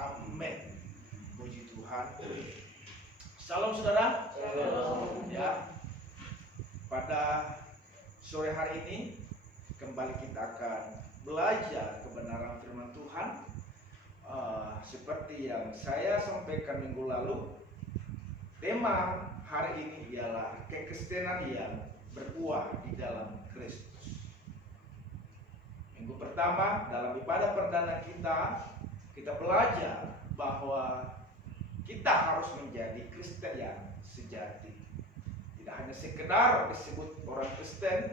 Amin. Puji Tuhan. Salam saudara. Salam. Ya. Pada sore hari ini kembali kita akan belajar kebenaran firman Tuhan. Seperti yang saya sampaikan minggu lalu, tema hari ini ialah kekristenan yang berbuah di dalam Kristus. Minggu pertama dalam ibadah perdana kita belajar bahwa kita harus menjadi Kristen yang sejati. Tidak hanya sekedar disebut orang Kristen,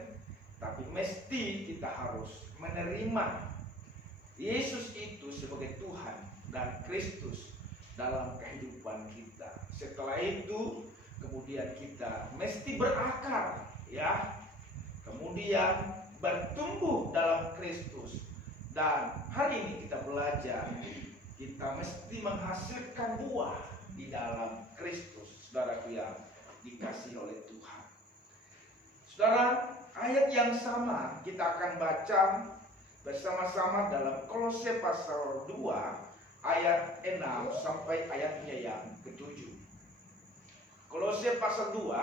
tapi mesti kita harus menerima Yesus itu sebagai Tuhan dan Kristus dalam kehidupan kita. Setelah itu, kemudian kita mesti berakar, ya. Kemudian bertumbuh dalam Kristus. Dan hari ini kita belajar, kita mesti menghasilkan buah di dalam Kristus, saudaraku yang dikasihi oleh Tuhan. Saudara, ayat yang sama kita akan baca bersama-sama dalam Kolose pasal 2 ayat 6 sampai ayatnya yang ke-7. Kolose pasal 2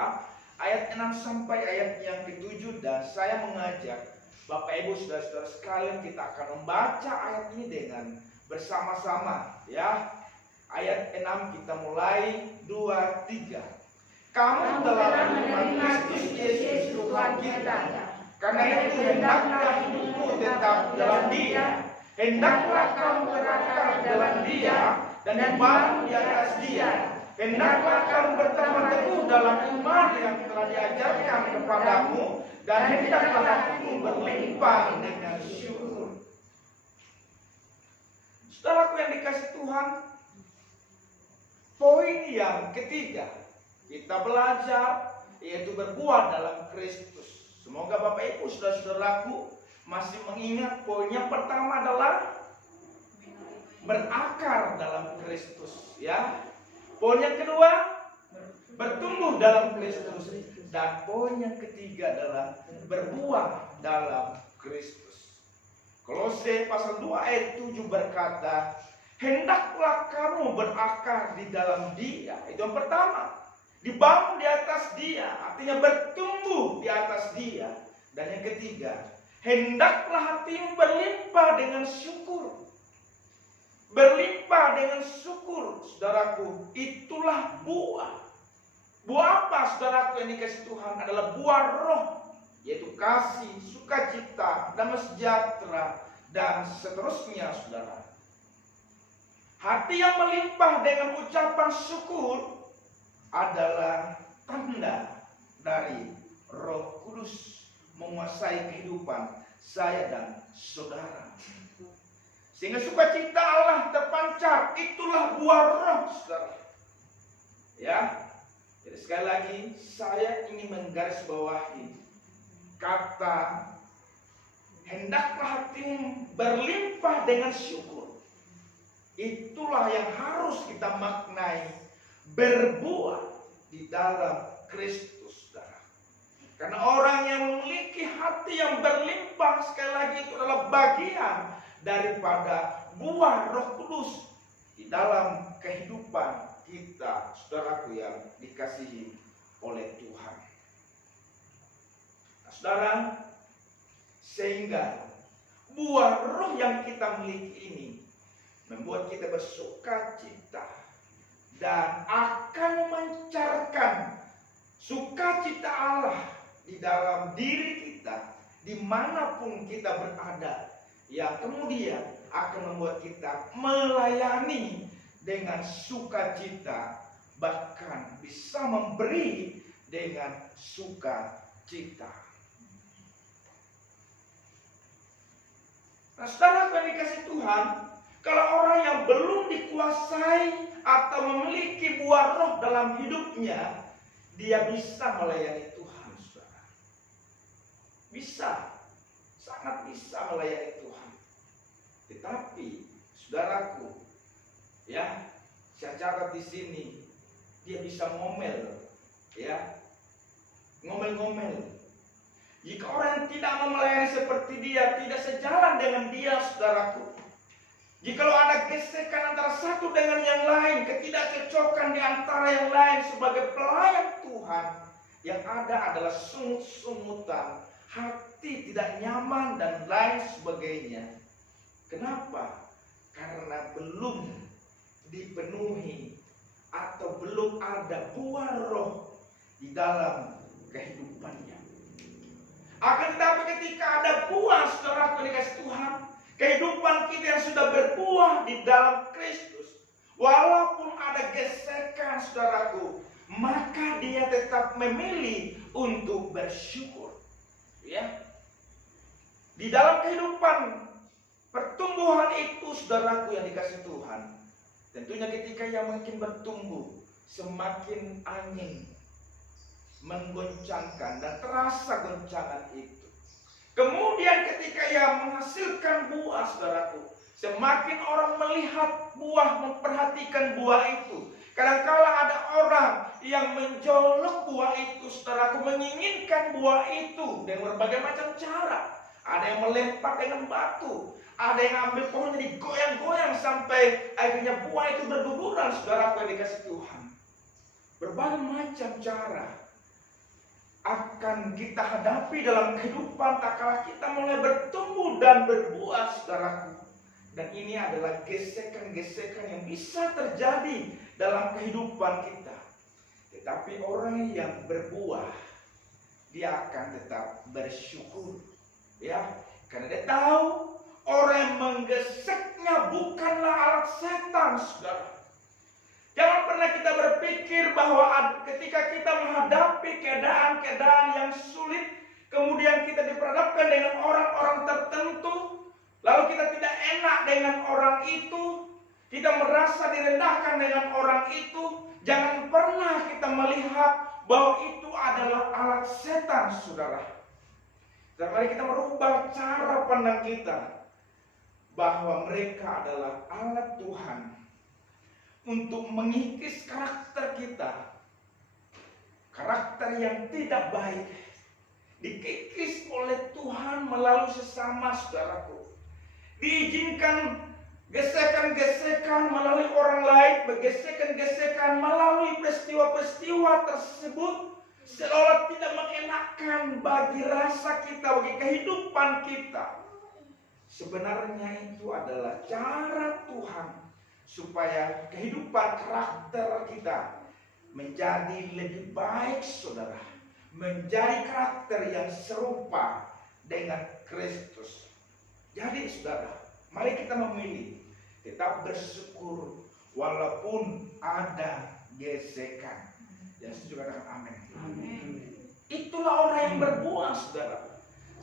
ayat 6 sampai ayat yang ke-7, dan saya mengajak Bapak Ibu saudara-saudara sekalian, kita akan membaca ayat ini dengan bersama-sama, ya. Ayat 6 kita mulai 2, 3. Kamu telah menerima Kristus Yesus Tuhan kita. Karena itu hendaklah hidupmu tetap dalam Dia. Hendaklah kamu berakar dalam Dia dan dibangun di atas Dia. Hendaklah kamu berteman teguh dalam iman yang telah diajarkan kepadamu, dan hendaklah hatimu berlimpah dengan syukur. Saudaraku yang dikasihi Tuhan, poin yang ketiga kita belajar yaitu berbuah dalam Kristus. Semoga Bapak Ibu saudara-saudaraku masih mengingat poin yang pertama adalah berakar dalam Kristus, ya. Poin yang kedua bertumbuh dalam Kristus, dan poin yang ketiga adalah berbuah dalam Kristus. Kolose pasal 2 ayat 7 berkata, hendaklah kamu berakar di dalam Dia. Itu yang pertama. Dibangun di atas Dia, artinya bertumbuh di atas Dia. Dan yang ketiga, hendaklah hatimu berlimpah dengan syukur. Berlimpah dengan syukur, saudaraku, itulah buah. Buah apa, saudaraku yang dikasihi Tuhan? Adalah buah roh, yaitu kasih, sukacita, damai sejahtera, dan seterusnya, saudara. Hati yang melimpah dengan ucapan syukur adalah tanda dari Roh Kudus menguasai kehidupan saya dan saudara. Sehingga sukacita Allah terpancar, itulah buah roh, saudara. Ya, jadi sekali lagi saya ingin menggarisbawahi kata hendaklah hatimu berlimpah dengan syukur. Itulah yang harus kita maknai berbuah di dalam Kristus, saudara. Karena orang yang memiliki hati yang berlimpah, sekali lagi itu adalah bagian daripada buah Roh Kudus di dalam kehidupan kita, saudaraku yang dikasihi oleh Tuhan. Nah, saudara, sehingga buah roh yang kita miliki ini membuat kita bersukacita dan akan memancarkan sukacita Allah di dalam diri kita dimanapun kita berada, yang kemudian akan membuat kita melayani dengan sukacita, bahkan bisa memberi dengan sukacita. Nah, saudara yang dikasihi Tuhan, kalau orang yang belum dikuasai atau memiliki buah roh dalam hidupnya, dia bisa melayani Tuhan, saudara. Bisa, sangat bisa melayani Tuhan. Tetapi, saudaraku, ya, saya catat di sini, dia bisa ngomel, ya, ngomel-ngomel. Jika orang yang tidak mau melayani seperti dia, tidak sejalan dengan dia, saudaraku. Jikalau ada gesekan antara satu dengan yang lain, ketidakcocokan di antara yang lain sebagai pelayan Tuhan, yang ada adalah sungut-sungutan, hati tidak nyaman dan lain sebagainya. Kenapa? Karena belum dipenuhi atau belum ada buah roh di dalam kehidupannya. Akan tetapi ketika ada buah, saudara dikasih Tuhan, kehidupan kita yang sudah berbuah di dalam Kristus, walaupun ada gesekan, saudaraku, maka dia tetap memilih untuk bersyukur. Ya, di dalam kehidupan pertumbuhan itu, saudaraku yang dikasih Tuhan, tentunya ketika ia makin bertumbuh, semakin angin menggoncangkan dan terasa goncangan itu. Kemudian ketika ia menghasilkan buah, saudaraku, semakin orang melihat buah, memperhatikan buah itu. Kadangkala ada orang yang menjolok buah itu, saudaraku, menginginkan buah itu dengan berbagai macam cara. Ada yang melempar dengan batu, ada yang ambil pohonnya digoyang-goyang sampai akhirnya buah itu berguguran, saudaraku yang dikasih Tuhan. Berbagai macam cara akan kita hadapi dalam kehidupan tak kala kita mulai bertumbuh dan berbuah, saudaraku. Dan ini adalah gesekan-gesekan yang bisa terjadi dalam kehidupan kita. Tetapi orang yang berbuah, dia akan tetap bersyukur. Ya, karena dia tahu orang yang menggeseknya bukanlah alat setan, saudara. Jangan pernah kita berpikir bahwa ketika kita menghadapi keadaan-keadaan yang sulit, kemudian kita diperhadapkan dengan orang-orang tertentu, lalu kita tidak enak dengan orang itu, kita merasa direndahkan dengan orang itu. Jangan pernah kita melihat bahwa itu adalah alat setan, saudara. Dan mari kita merubah cara pandang kita bahwa mereka adalah alat Tuhan untuk mengikis karakter kita. Karakter yang tidak baik dikikis oleh Tuhan melalui sesama, saudaraku. Diizinkan gesekan-gesekan melalui orang lain, bergesekan-gesekan melalui peristiwa-peristiwa tersebut, seolah tidak mengenakan bagi rasa kita, bagi kehidupan kita. Sebenarnya itu adalah cara Tuhan supaya kehidupan karakter kita menjadi lebih baik, saudara. Menjadi karakter yang serupa dengan Kristus. Jadi, saudara, mari kita memilih tetap bersyukur walaupun ada gesekan. Yang setuju katakan amin. Itulah orang yang berbuah, saudara.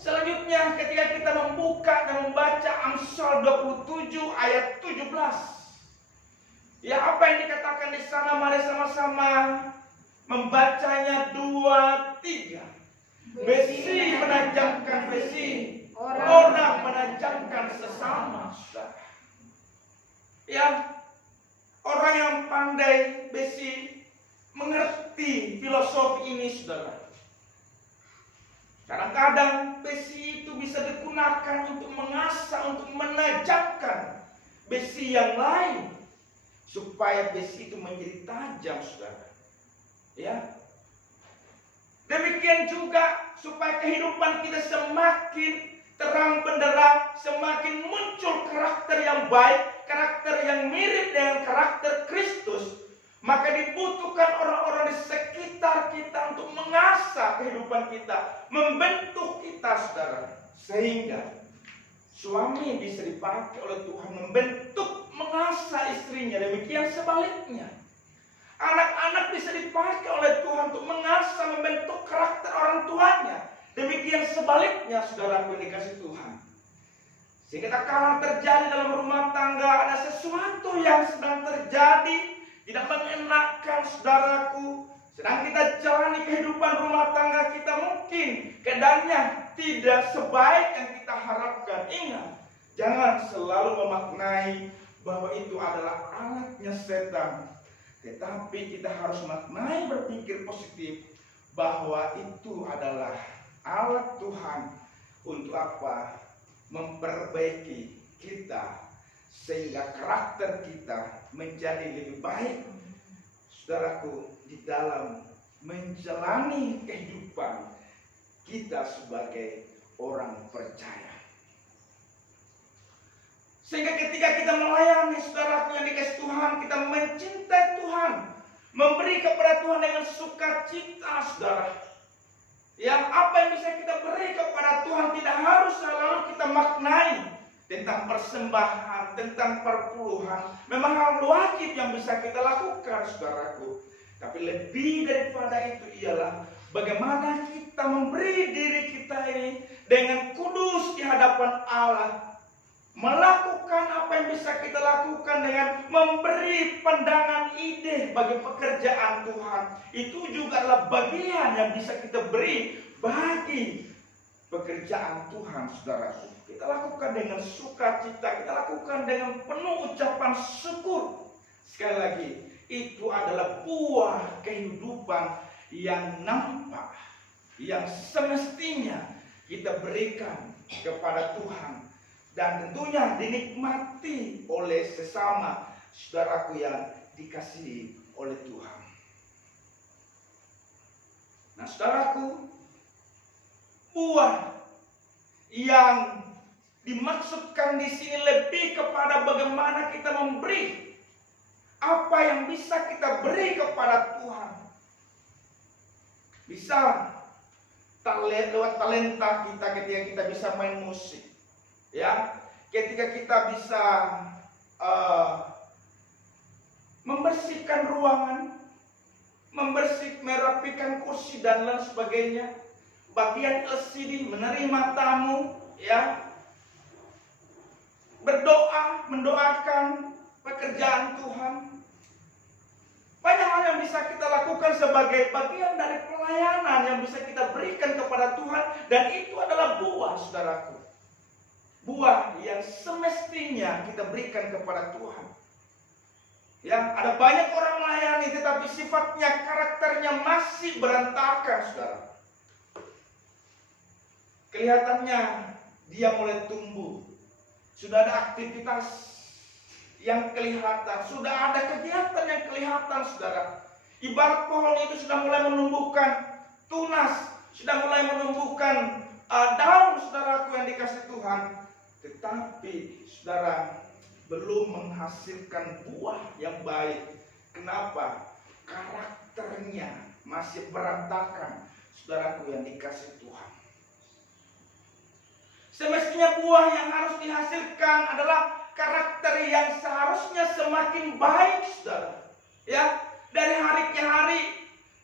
Selanjutnya ketika kita membuka dan membaca Amsal 27 ayat 17. Ya, apa yang dikatakan di sana, mari sama-sama membacanya 2-3. Besi menajamkan besi, orang menajamkan sesama. Ya, orang yang pandai besi mengerti filosofi ini, saudara. Kadang-kadang besi itu bisa digunakan untuk mengasah, untuk menajamkan besi yang lain, supaya besi itu menjadi tajam, saudara. Ya. Demikian juga supaya kehidupan kita semakin terang benderang, semakin muncul karakter yang baik, karakter yang mirip dengan karakter Kristus. Maka dibutuhkan orang-orang di sekitar kita untuk mengasah kehidupan kita, membentuk kita, saudara. Sehingga suami bisa dipakai oleh Tuhan membentuk, mengasah istrinya. Demikian sebaliknya. Anak-anak bisa dipakai oleh Tuhan untuk mengasah, membentuk karakter orang tuanya. Demikian sebaliknya, saudaraku yang dikasih Tuhan. Sehingga tak kalah terjadi dalam rumah tangga, ada sesuatu yang sedang terjadi, tidak mengenakan, saudaraku. Sedang kita jalani kehidupan rumah tangga kita, mungkin keadaannya tidak sebaik yang kita harapkan. Ingat, jangan selalu memaknai bahwa itu adalah alatnya setan. Tetapi kita harus memaknai, berpikir positif bahwa itu adalah alat Tuhan untuk apa? Memperbaiki kita sehingga karakter kita menjadi lebih baik, saudaraku, di dalam menjalani kehidupan kita sebagai orang percaya. Sehingga ketika kita melayani, saudaraku yang dikasih Tuhan, kita mencintai Tuhan, memberi kepada Tuhan dengan sukacita, saudara. Yang apa yang bisa kita beri kepada Tuhan tidak harus selalu kita maknai tentang persembahan, tentang perpuluhan. Memang hal wajib yang bisa kita lakukan, saudaraku. Tapi lebih daripada itu ialah bagaimana kita memberi diri kita ini dengan kudus di hadapan Allah. Melakukan apa yang bisa kita lakukan dengan memberi pandangan ide bagi pekerjaan Tuhan. Itu juga adalah bagian yang bisa kita beri bagi pekerjaan Tuhan, saudaraku. Kita lakukan dengan sukacita, kita lakukan dengan penuh ucapan syukur. Sekali lagi, itu adalah buah kehidupan yang nampak, yang semestinya kita berikan kepada Tuhan, dan tentunya dinikmati oleh sesama saudaraku yang dikasihi oleh Tuhan. Nah, saudaraku, buah yang dimaksudkan di sini lebih kepada bagaimana kita memberi apa yang bisa kita beri kepada Tuhan. Bisa lewat talenta kita ketika kita bisa main musik, ya, ketika kita bisa membersihkan ruangan, merapikan kursi dan lain sebagainya, bagian LCD, menerima tamu, ya, berdoa, mendoakan pekerjaan Tuhan. Banyak hal yang bisa kita lakukan sebagai bagian dari pelayanan yang bisa kita berikan kepada Tuhan, dan itu adalah buah, saudaraku. Buah yang semestinya kita berikan kepada Tuhan. Ya, ada banyak orang melayani tetapi sifatnya, karakternya masih berantakan, saudara. Kelihatannya dia mulai tumbuh, sudah ada aktivitas yang kelihatan, sudah ada kegiatan yang kelihatan, saudara. Ibarat pohon itu sudah mulai menumbuhkan tunas, sudah mulai menumbuhkan daun, saudaraku yang dikasih Tuhan. Tetapi saudara, belum menghasilkan buah yang baik. Kenapa? Karakternya masih berantakan, saudaraku yang dikasih Tuhan. Semestinya buah yang harus dihasilkan adalah karakter yang seharusnya semakin baik, saudara. Ya, dari hari ke hari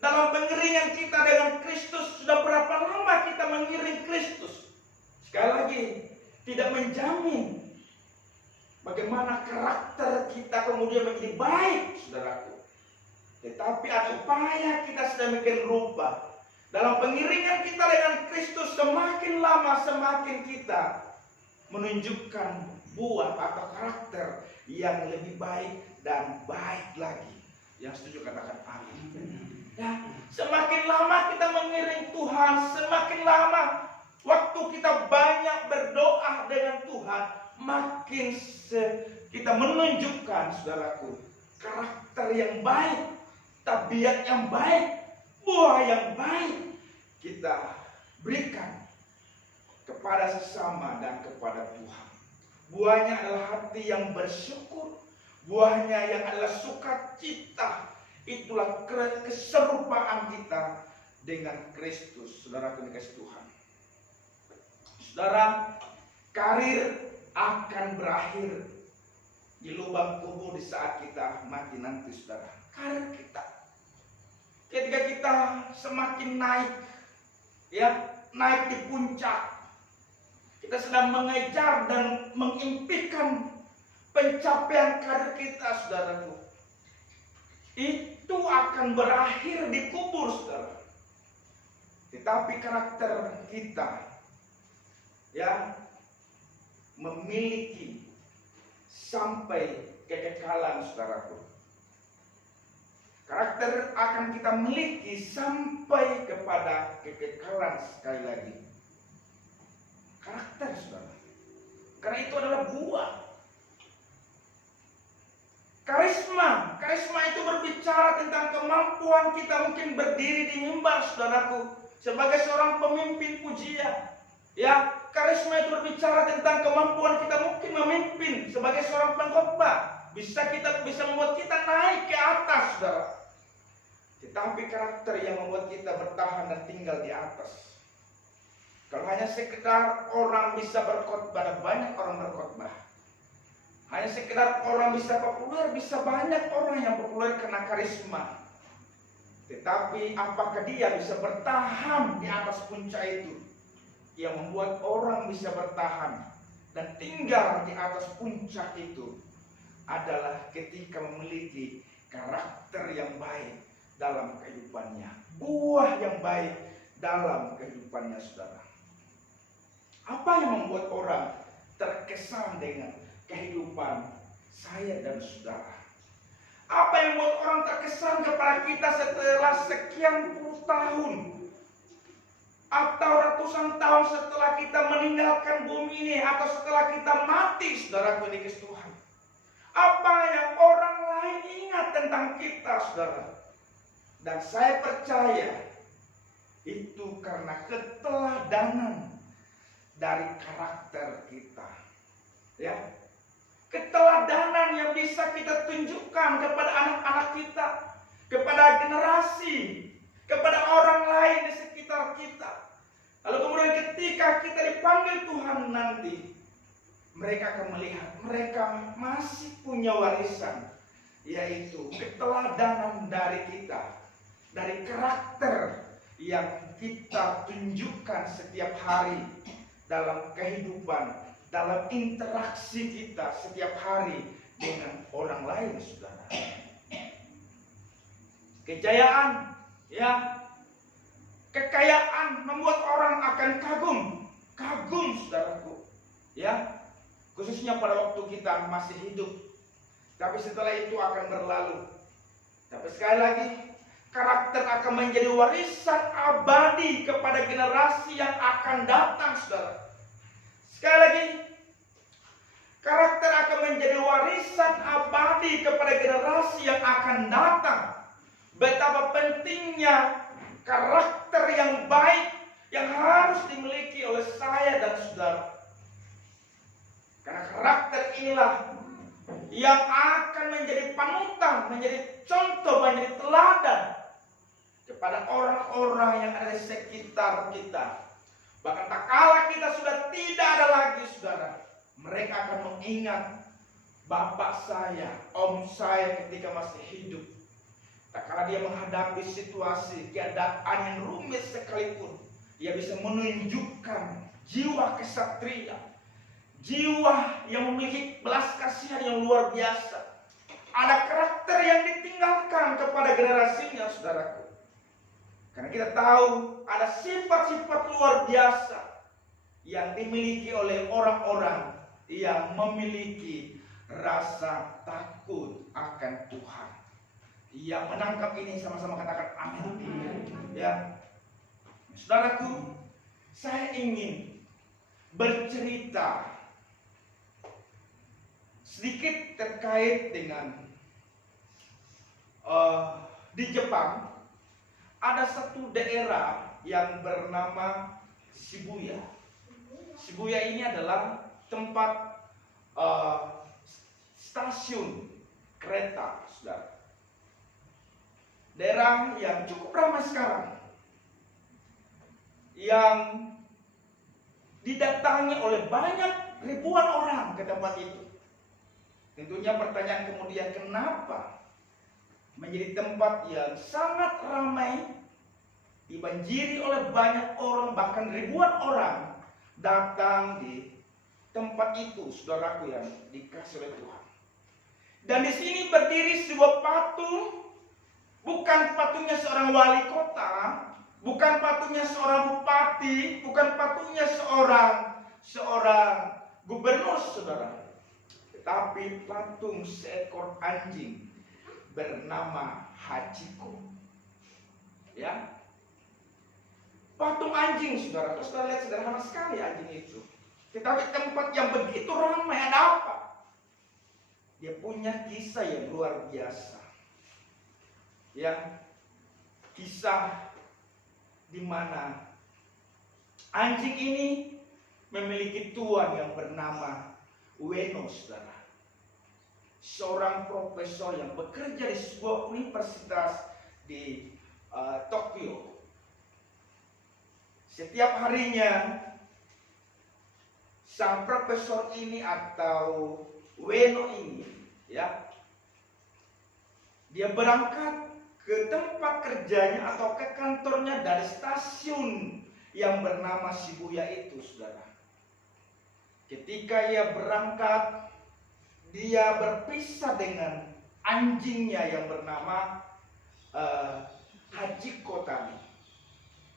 dalam pengiringan kita dengan Kristus, sudah berapa lama kita mengiring Kristus? Sekali lagi, tidak menjamin bagaimana karakter kita kemudian menjadi baik, saudaraku. Tetapi ada upaya kita sedemikian rupa. Dalam pengiringan kita dengan Kristus, semakin lama semakin kita menunjukkan buah atau karakter yang lebih baik dan baik lagi. Yang setuju katakan amin. Ya, semakin lama kita mengiring Tuhan, semakin lama waktu kita banyak berdoa dengan Tuhan, makin kita menunjukkan, saudaraku, karakter yang baik, tabiat yang baik, buah yang baik kita berikan kepada sesama dan kepada Tuhan. Buahnya adalah hati yang bersyukur, buahnya yang adalah sukacita. Itulah keserupaan kita dengan Kristus, saudara dikasih Tuhan. Saudara, karir akan berakhir di lubang kubur di saat kita mati nanti, saudara. Karir kita, ketika kita semakin naik, ya, naik di puncak, kita sedang mengejar dan mengimpikan pencapaian karir kita, saudaraku. Itu akan berakhir di kubur, saudara. Tetapi karakter kita, ya, memiliki sampai kekekalan, saudaraku. Karakter akan kita miliki sampai kepada kekekalan, sekali lagi. Karakter, saudara. Karena itu adalah buah. Karisma. Karisma itu berbicara tentang kemampuan kita mungkin berdiri di mimbar, saudaraku, sebagai seorang pemimpin pujian. Ya, karisma itu berbicara tentang kemampuan kita mungkin memimpin sebagai seorang pengkhotbah. Kita bisa membuat kita naik ke atas, saudara. Tetapi karakter yang membuat kita bertahan dan tinggal di atas. Kalau hanya sekedar orang bisa berkhotbah, dan banyak orang berkhotbah. Hanya sekedar orang bisa populer, bisa banyak orang yang populer karena karisma. Tetapi apakah dia bisa bertahan di atas puncak itu? Yang membuat orang bisa bertahan dan tinggal di atas puncak itu adalah ketika memiliki karakter yang baik dalam kehidupannya, buah yang baik dalam kehidupannya, saudara. Apa yang membuat orang terkesan dengan kehidupan saya dan saudara? Apa yang membuat orang terkesan kepada kita setelah sekian puluh tahun atau ratusan tahun setelah kita meninggalkan bumi ini, atau setelah kita mati, saudara, di Tuhan? Apa yang orang lain ingat tentang kita, saudara? Dan saya percaya itu karena keteladanan dari karakter kita. Ya, keteladanan yang bisa kita tunjukkan kepada anak-anak kita, kepada generasi, kepada orang lain di sekitar kita. Lalu kemudian ketika kita dipanggil Tuhan nanti, mereka akan melihat mereka masih punya warisan, yaitu keteladanan dari kita, dari karakter yang kita tunjukkan setiap hari dalam kehidupan, dalam interaksi kita setiap hari dengan orang lain, saudara. Kejayaan, ya, kekayaan membuat orang akan kagum, saudaraku, ya, khususnya pada waktu kita masih hidup. Tapi setelah itu akan berlalu. Tapi sekali lagi, karakter akan menjadi warisan abadi kepada generasi yang akan datang, saudara. Sekali lagi, karakter akan menjadi warisan abadi kepada generasi yang akan datang. Betapa pentingnya karakter yang baik yang harus dimiliki oleh saya dan saudara. Karena karakter inilah yang akan menjadi panutan, menjadi contoh, menjadi teladan kepada orang-orang yang ada di sekitar kita. Bahkan tak kala kita sudah tidak ada lagi, saudara, mereka akan mengingat bapak saya, om saya ketika masih hidup. Tak kala dia menghadapi situasi, keadaan yang rumit sekalipun, dia bisa menunjukkan jiwa kesatria, jiwa yang memiliki belas kasihan yang luar biasa. Ada karakter yang ditinggalkan kepada generasinya, saudaraku. Karena kita tahu ada sifat-sifat luar biasa yang dimiliki oleh orang-orang yang memiliki rasa takut akan Tuhan. Yang menangkap ini sama-sama katakan amin. Ya, saudaraku, saya ingin bercerita sedikit terkait dengan di Jepang ada satu daerah yang bernama Shibuya. Shibuya ini adalah tempat stasiun kereta, saudara. Daerah yang cukup ramai sekarang, yang didatangi oleh banyak ribuan orang ke tempat itu. Tentunya pertanyaan kemudian, kenapa menjadi tempat yang sangat ramai, dibanjiri oleh banyak orang, bahkan ribuan orang datang di tempat itu, saudaraku yang dikasih oleh Tuhan. Dan di sini berdiri sebuah patung. Bukan patungnya seorang wali kota, bukan patungnya seorang bupati, bukan patungnya seorang gubernur, saudara. Tetapi patung seekor anjing bernama Hachiko. Ya, patung anjing, saudara. Terus kita lihat sederhana sekali anjing itu. Tetapi tempat yang begitu ramai, ada apa? dia punya kisah yang luar biasa. Ya, kisah di mana anjing ini memiliki tuan yang bernama Ueno, saudara. Seorang profesor yang bekerja di sebuah universitas di Tokyo. Setiap harinya sang profesor ini atau Ueno ini, ya, dia berangkat ke tempat kerjanya atau ke kantornya dari stasiun yang bernama Shibuya itu, saudara. Ketika ia berangkat, dia berpisah dengan anjingnya yang bernama Hachiko tadi.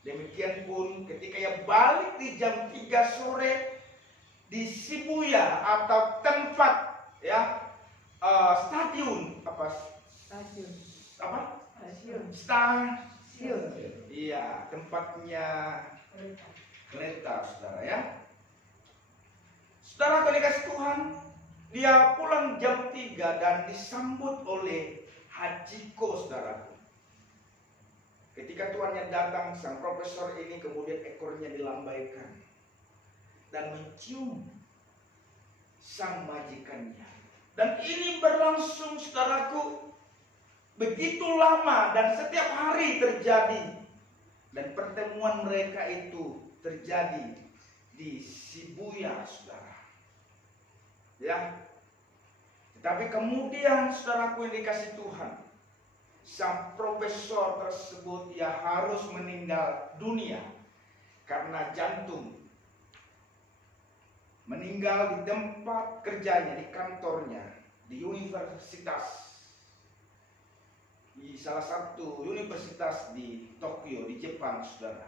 Demikian pun ketika ia balik di jam 3 sore di Shibuya atau tempat, ya, stadion stasiun. Iya, tempatnya kereta, saudara, ya. Saudara kasih Tuhan, dia pulang jam 3 dan disambut oleh Hachiko, saudara. Ketika tuannya datang, sang profesor ini kemudian ekornya dilambaikan dan mencium sang majikannya. Dan ini berlangsung, saudaraku, begitu lama dan setiap hari terjadi. Dan pertemuan mereka itu terjadi di Shibuya, saudara. Ya. Tetapi kemudian, saudaraku yang dikasih Tuhan, sang profesor tersebut ia harus meninggal dunia karena jantung. Meninggal di tempat kerjanya, di kantornya, di universitas, di salah satu universitas di Tokyo, di Jepang, saudara.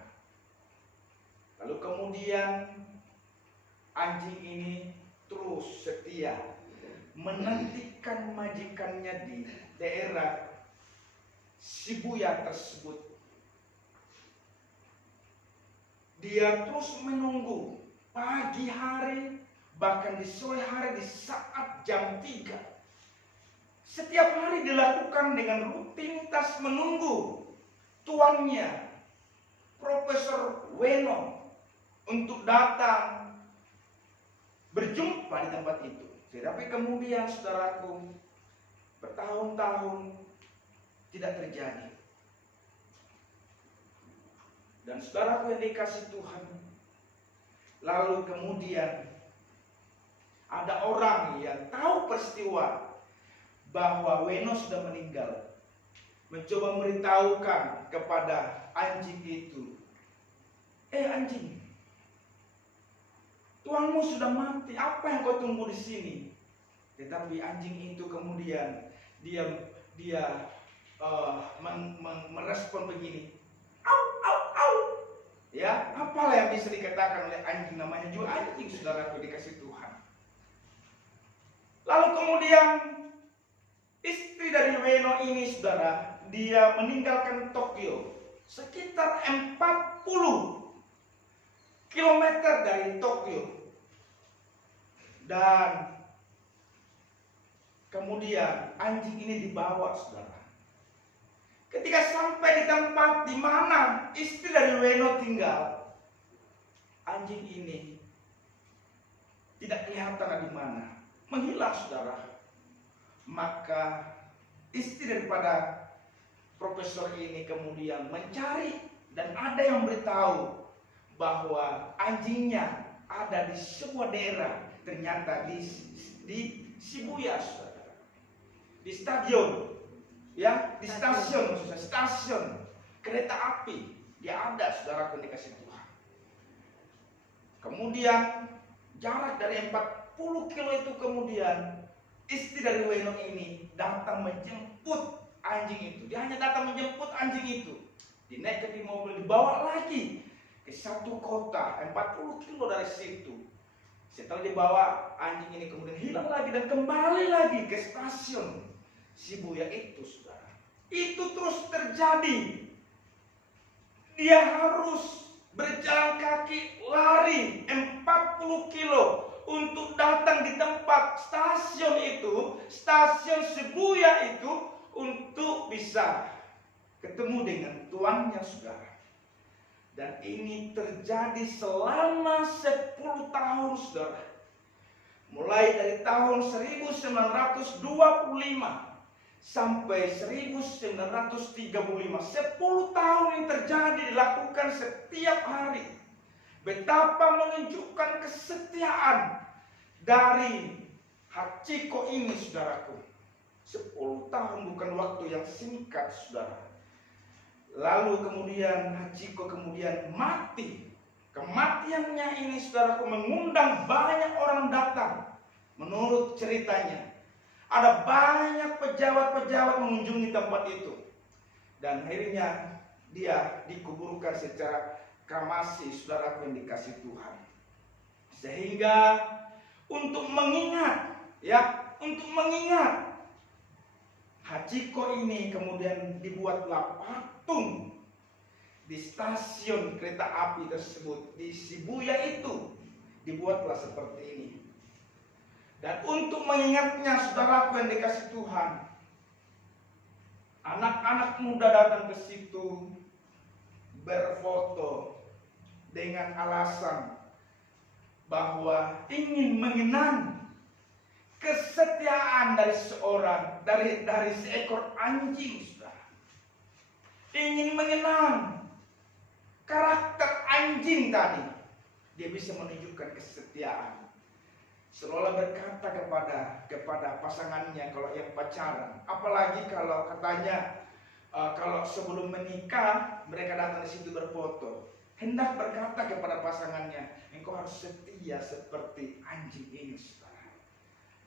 Lalu kemudian anjing ini terus setia menantikan majikannya di daerah Shibuya tersebut. Dia terus menunggu pagi hari, bahkan di sore hari di saat jam 3. Setiap hari dilakukan dengan rutinitas menunggu tuannya, Profesor Ueno, untuk datang berjumpa di tempat itu. Tetapi kemudian, saudaraku, bertahun-tahun tidak terjadi. Dan saudaraku yang dikasih Tuhan, lalu kemudian ada orang yang tahu peristiwa bahwa Ueno sudah meninggal, mencoba memberitahukan kepada anjing itu, anjing, tuanmu sudah mati, apa yang kau tunggu di sini? Tetapi anjing itu kemudian dia merespon begini, au au au. Ya, apalah yang bisa dikatakan oleh anjing, namanya juga anjing, saudaraku dikasih Tuhan. Lalu kemudian istri dari Ueno ini, saudara, dia meninggalkan Tokyo sekitar 40 km dari Tokyo. Dan kemudian anjing ini dibawa, saudara. Ketika sampai di tempat di mana istri dari Ueno tinggal, anjing ini tidak kelihatan di mana, menghilang, saudara. Maka istri daripada profesor ini kemudian mencari, dan ada yang beritahu bahwa anjingnya ada di sebuah daerah, ternyata di Shibuya, saudara. Di stadion, ya, di stasiun, maksudnya stasiun kereta api, dia ada, saudara, dikasih Tuhan. Kemudian jarak dari 40 kilo itu, kemudian istri dari Ueno ini datang menjemput anjing itu. Dia hanya datang menjemput anjing itu, dinaikkan di mobil, dibawa lagi ke satu kota 40 kilo dari situ. Setelah dibawa, anjing ini kemudian hilang lagi dan kembali lagi ke stasiun Shibuya itu, saudara. Itu terus terjadi. Dia harus berjalan kaki, lari 40 kilo untuk datang di tempat stasiun itu, stasiun Shibuya itu, untuk bisa ketemu dengan tuannya, saudara. Dan ini terjadi selama 10 tahun, saudara. Mulai dari tahun 1925 sampai 1935. 10 tahun ini terjadi, dilakukan setiap hari. Betapa menunjukkan kesetiaan dari Hachiko ini, saudaraku. 10 tahun bukan waktu yang singkat, saudara. Lalu kemudian Hachiko kemudian mati. Kematiannya ini, saudaraku, mengundang banyak orang datang. Menurut ceritanya, ada banyak pejabat-pejabat mengunjungi tempat itu. Dan akhirnya dia dikuburkan secara kremasi, saudaraku yang dikasih Tuhan. Sehingga untuk mengingat, Hachiko ini kemudian dibuatlah patung di stasiun kereta api tersebut, di Shibuya itu dibuatlah seperti ini. Dan untuk mengingatnya, saudaraku yang dikasih Tuhan, anak-anak muda datang ke situ berfoto dengan alasan bahwa ingin mengenang kesetiaan dari seekor anjing, saudara. Ingin mengenang karakter anjing tadi. Dia bisa menunjukkan kesetiaan. Seolah berkata kepada pasangannya kalau yang pacaran, apalagi kalau katanya kalau sebelum menikah mereka datang di situ berfoto, hendak berkata kepada pasangannya, engkau harus setia seperti anjing ini, saudara.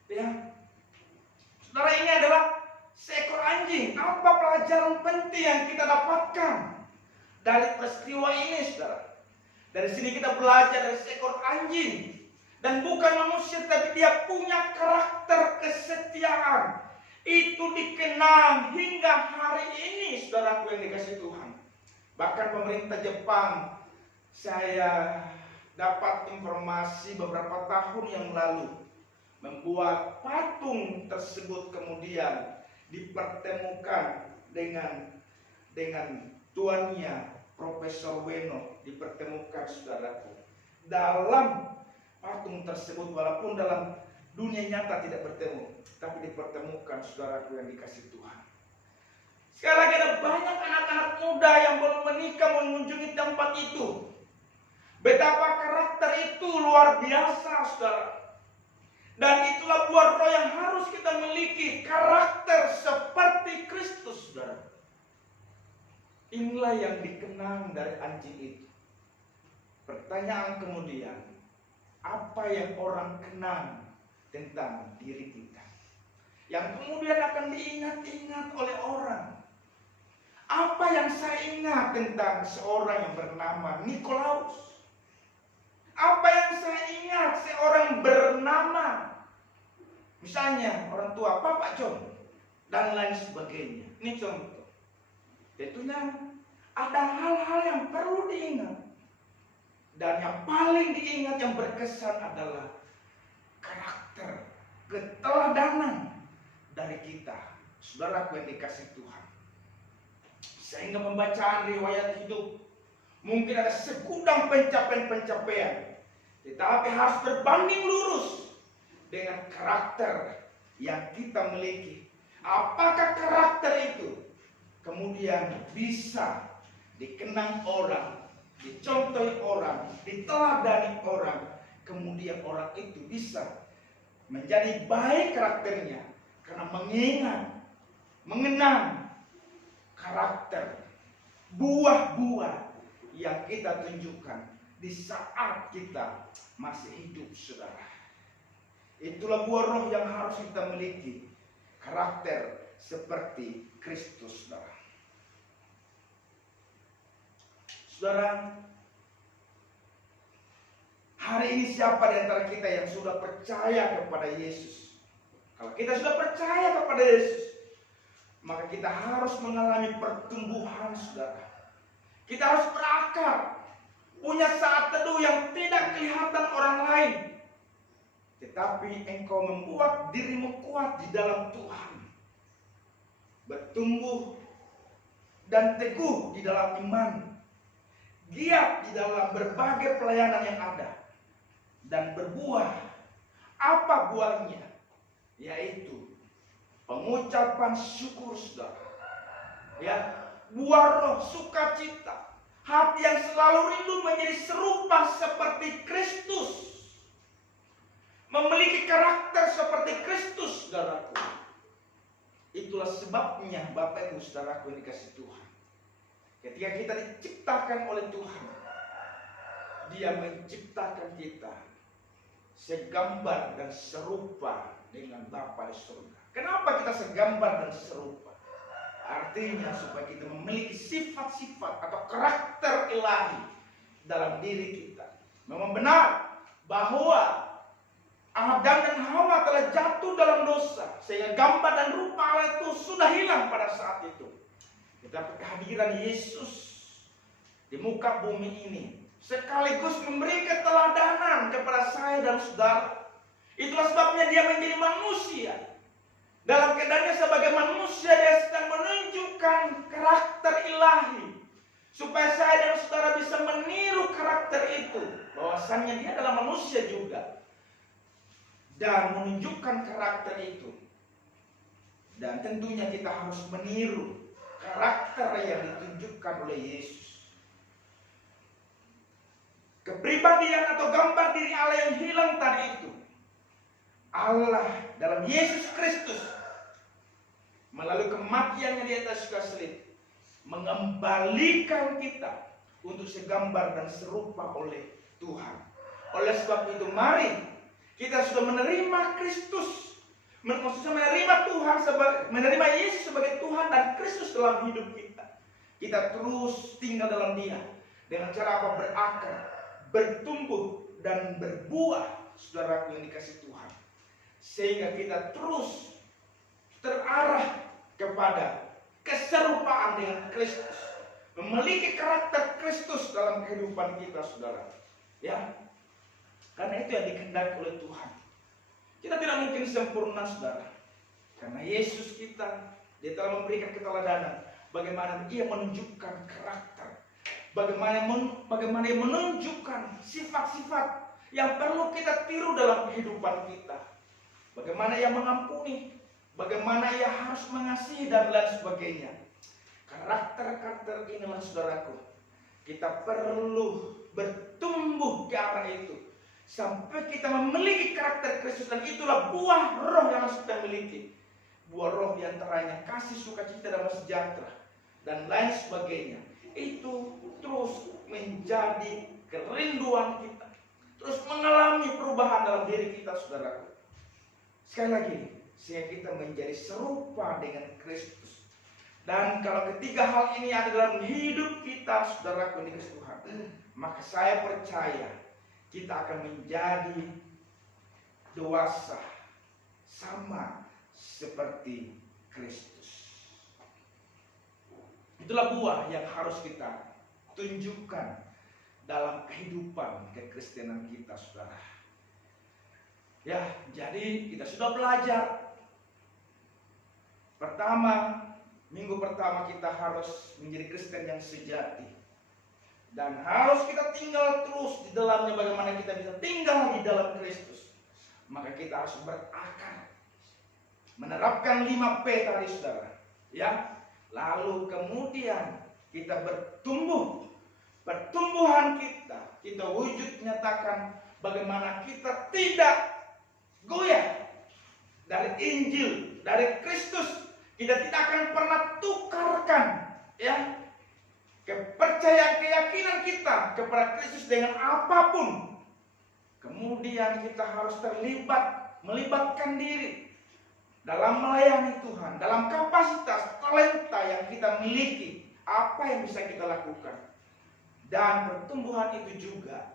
Ya, saudara, ini adalah seekor anjing. Apa pelajaran penting yang kita dapatkan dari peristiwa ini, saudara? Dari sini kita belajar dari seekor anjing. Dan bukan manusia, tapi dia punya karakter kesetiaan. Itu dikenang hingga hari ini, saudaraku yang dikasih Tuhan. Bahkan pemerintah Jepang, saya dapat informasi beberapa tahun yang lalu, membuat patung tersebut kemudian dipertemukan dengan tuannya Profesor Ueno, dipertemukan, saudaraku. Dalam patung tersebut, walaupun dalam dunia nyata tidak bertemu, tapi dipertemukan, saudaraku yang dikasih Tuhan. Sekali lagi, ada banyak anak-anak muda yang belum menikah mengunjungi tempat itu. Betapa karakter itu luar biasa, saudara. Dan itulah buah roh yang harus kita miliki, karakter seperti Kristus, saudara. Inilah yang dikenang dari anjing itu. Pertanyaan kemudian, apa yang orang kenang tentang diri kita, yang kemudian akan diingat-ingat oleh orang? Apa yang saya ingat tentang seorang yang bernama Nikolaus? Apa yang saya ingat seorang bernama, misalnya orang tua Pak John dan lain sebagainya? Ini contoh. Tentunya ada hal-hal yang perlu diingat. Dan yang paling diingat, yang berkesan adalah karakter, keteladanan dari kita, saudaraku yang dikasih Tuhan. Sehingga pembacaan riwayat hidup mungkin ada segudang pencapaian-pencapaian, tetapi harus berbanding lurus dengan karakter yang kita miliki. Apakah karakter itu kemudian bisa dikenang orang, dicontohi orang, diteladani orang, kemudian orang itu bisa menjadi baik karakternya karena mengenang karakter, buah-buah yang kita tunjukkan di saat kita masih hidup, saudara. Itulah buah roh yang harus kita miliki, karakter seperti Kristus, saudara. Saudara, hari ini siapa di antara kita yang sudah percaya kepada Yesus? Kalau kita sudah percaya kepada Yesus, maka kita harus mengalami pertumbuhan, saudara. Kita harus berakar, punya saat teduh yang tidak kelihatan orang lain. tetapi engkau membuat dirimu kuat di dalam Tuhan, bertumbuh dan teguh di dalam iman, giat di dalam berbagai pelayanan yang ada, dan berbuah. Apa buahnya? Yaitu pengucapan syukur, saudara. Ya, buah roh, sukacita, hati yang selalu rindu menjadi serupa seperti Kristus, memiliki karakter seperti Kristus, saudaraku. Itulah sebabnya Bapak Ibu saudaraku yang dikasih Tuhan, ketika kita diciptakan oleh Tuhan, Dia menciptakan kita segambar dan serupa dengan Bapa di surga. Kenapa kita segambar dan serupa? Artinya supaya kita memiliki sifat-sifat atau karakter ilahi dalam diri kita. Memang benar bahwa Adam dan Hawa telah jatuh dalam dosa, sehingga gambar dan rupa Allah itu sudah hilang pada saat itu. Tetapi kehadiran Yesus di muka bumi ini sekaligus memberi keteladanan kepada saya dan saudara. Itulah sebabnya Dia menjadi manusia. Dalam keadaannya sebagai manusia, Dia sedang menunjukkan karakter ilahi, supaya saya dan saudara bisa meniru karakter itu, bahwasannya Dia adalah manusia juga, dan menunjukkan karakter itu. Dan tentunya kita harus meniru karakter yang ditunjukkan oleh Yesus. Kepribadian atau gambar diri Allah yang hilang tadi itu, Allah dalam Yesus Kristus melalui kematiannya di atas kayu salib mengembalikan kita untuk segambar dan serupa oleh Tuhan. Oleh sebab itu, mari kita sudah menerima Kristus, maksudnya menerima Tuhan, menerima Yesus sebagai Tuhan dan Kristus dalam hidup kita. Kita terus tinggal dalam Dia dengan cara apa? Berakar, bertumbuh dan berbuah, saudaraku yang dikasih Tuhan, sehingga kita terus terarah kepada keserupaan dengan Kristus, memiliki karakter Kristus dalam kehidupan kita, saudara. Ya, karena itu yang dikehendaki oleh Tuhan. Kita tidak mungkin sempurna, saudara, karena Yesus kita, Dia telah memberikan keteladanan bagaimana Ia menunjukkan karakter, bagaimana Ia menunjukkan sifat-sifat yang perlu kita tiru dalam kehidupan kita. Bagaimana Ia mengampuni, bagaimana Ia harus mengasihi, dan lain sebagainya. Karakter-karakter inilah, saudaraku, kita perlu bertumbuh ke arah itu sampai kita memiliki karakter Kristus, dan itulah buah roh yang harus kita miliki. Buah roh diantaranya kasih, sukacita, damai sejahtera, dan lain sebagainya. Itu terus menjadi kerinduan kita, terus mengalami perubahan dalam diri kita, saudaraku. Sekali lagi, sehingga kita menjadi serupa dengan Kristus. Dan kalau ketiga hal ini ada dalam hidup kita, saudaraku yang dikasihi Tuhan, maka saya percaya kita akan menjadi dewasa sama seperti Kristus. Itulah buah yang harus kita tunjukkan dalam kehidupan kekristenan kita, saudara. Ya, jadi kita sudah belajar. Pertama, minggu pertama kita harus menjadi Kristen yang sejati, dan harus kita tinggal terus di dalamnya. Bagaimana kita bisa tinggal di dalam Kristus? Maka kita harus berakar, menerapkan 5P tadi, saudara. Ya, lalu kemudian kita bertumbuh. Pertumbuhan kita wujud nyatakan bagaimana kita tidak goyah dari Injil, dari Kristus. Kita tidak akan pernah tukarkan, ya, kepercayaan, keyakinan kita kepada Kristus dengan apapun. Kemudian kita harus melibatkan diri dalam melayani Tuhan, dalam kapasitas, talenta yang kita miliki, apa yang bisa kita lakukan. Dan pertumbuhan itu juga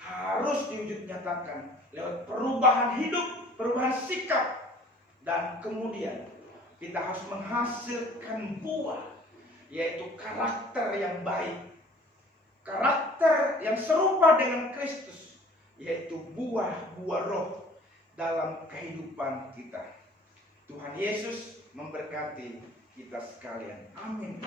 harus diwujud nyatakan lewat perubahan hidup, perubahan sikap, dan kemudian kita harus menghasilkan buah, yaitu karakter yang baik, karakter yang serupa dengan Kristus, yaitu buah-buah roh dalam kehidupan kita. Tuhan Yesus memberkati kita sekalian. Amin.